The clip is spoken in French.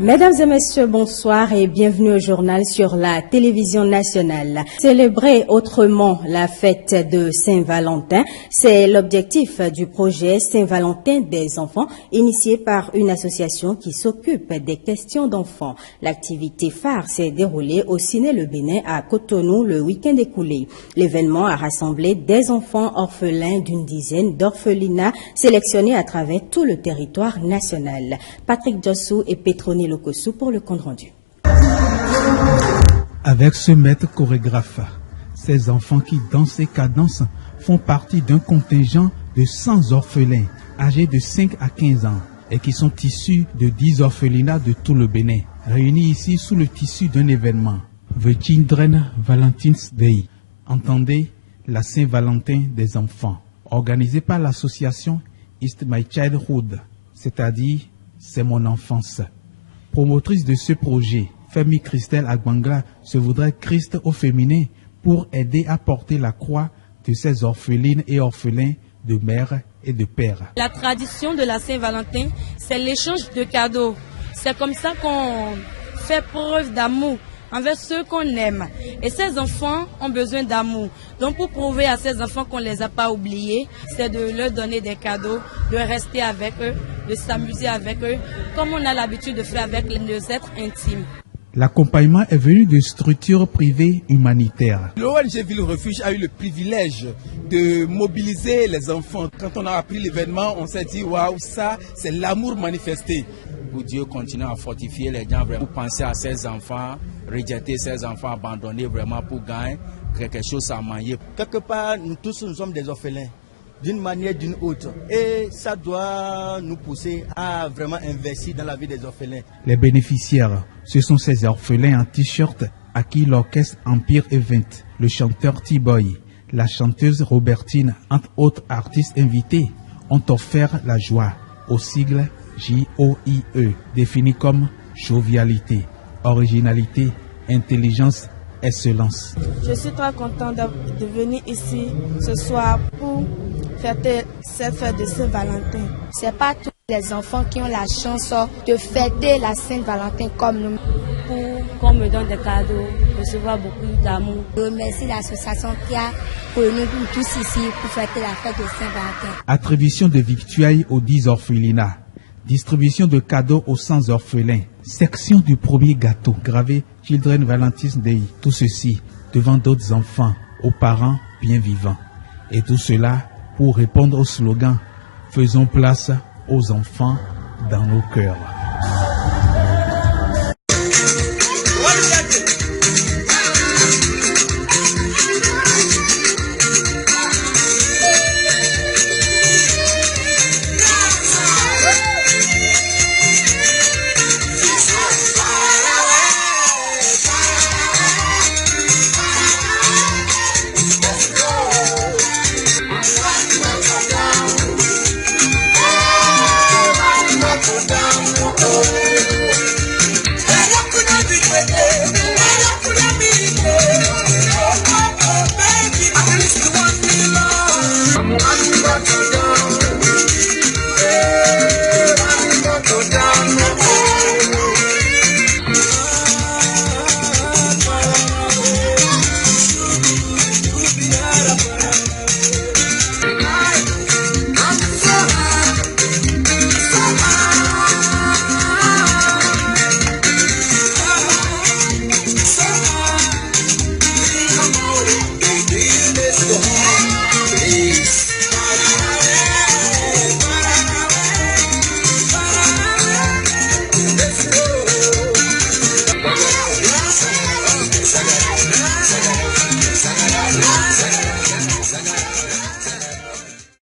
Mesdames et messieurs, bonsoir et bienvenue au journal sur la télévision nationale. Célébrer autrement la fête de Saint-Valentin, c'est l'objectif du projet Saint-Valentin des enfants, initié par une association qui s'occupe des questions d'enfants. L'activité phare s'est déroulée au Ciné Le Bénin à Cotonou le week-end écoulé. L'événement a rassemblé des enfants orphelins d'une dizaine d'orphelinats sélectionnés à travers tout le territoire national. Patrick Jossou et Petroni Lokosu pour le compte rendu. Avec ce maître chorégraphe, ces enfants qui dansent et cadencent font partie d'un contingent de 100 orphelins âgés de 5 à 15 ans et qui sont issus de 10 orphelinats de tout le Bénin, réunis ici sous le tissu d'un événement, The Children Valentine's Day. Entendez la Saint-Valentin des enfants, organisée par l'association It's My Childhood, c'est-à-dire C'est mon enfance. Promotrice de ce projet, Femi Christelle Agbangla se voudrait Christ au féminin pour aider à porter la croix de ces orphelines et orphelins de mère et de père. La tradition de la Saint-Valentin, c'est l'échange de cadeaux. C'est comme ça qu'on fait preuve d'amour envers ceux qu'on aime. Et ces enfants ont besoin d'amour. Donc pour prouver à ces enfants qu'on ne les a pas oubliés, c'est de leur donner des cadeaux, de rester avec eux, de s'amuser avec eux, comme on a l'habitude de faire avec nos êtres intimes. L'accompagnement est venu de structures privées humanitaires. L'ONG Ville Refuge a eu le privilège de mobiliser les enfants. Quand on a appris l'événement, on s'est dit waouh, ça c'est l'amour manifesté. Pour Dieu continue à fortifier les gens, vraiment, pour penser à ces enfants, rejeter ces enfants, abandonnés vraiment pour gagner quelque chose à manger. Quelque part, nous tous nous sommes des orphelins, d'une manière ou d'une autre. Et ça doit nous pousser à vraiment investir dans la vie des orphelins. Les bénéficiaires, ce sont ces orphelins en t-shirt à qui l'orchestre Empire Event, le chanteur T-Boy, la chanteuse Robertine, entre autres artistes invités, ont offert la joie au sigle JOIE, défini comme jovialité, originalité, intelligence, excellence. Je suis très content de venir ici ce soir pour fêter cette fête de Saint-Valentin. Ce n'est pas tous les enfants qui ont la chance de fêter la Saint-Valentin comme nous. Pour qu'on me donne des cadeaux, recevoir beaucoup d'amour. Je remercie l'association qui a réuni nous tous ici pour fêter la fête de Saint-Valentin. Attribution de victuailles aux 10 orphelinats. Distribution de cadeaux aux 100 orphelins. Section du premier gâteau gravé Children Valentine's Day. Tout ceci devant d'autres enfants, aux parents bien vivants. Et tout cela pour répondre au slogan « Faisons place aux enfants dans nos cœurs ».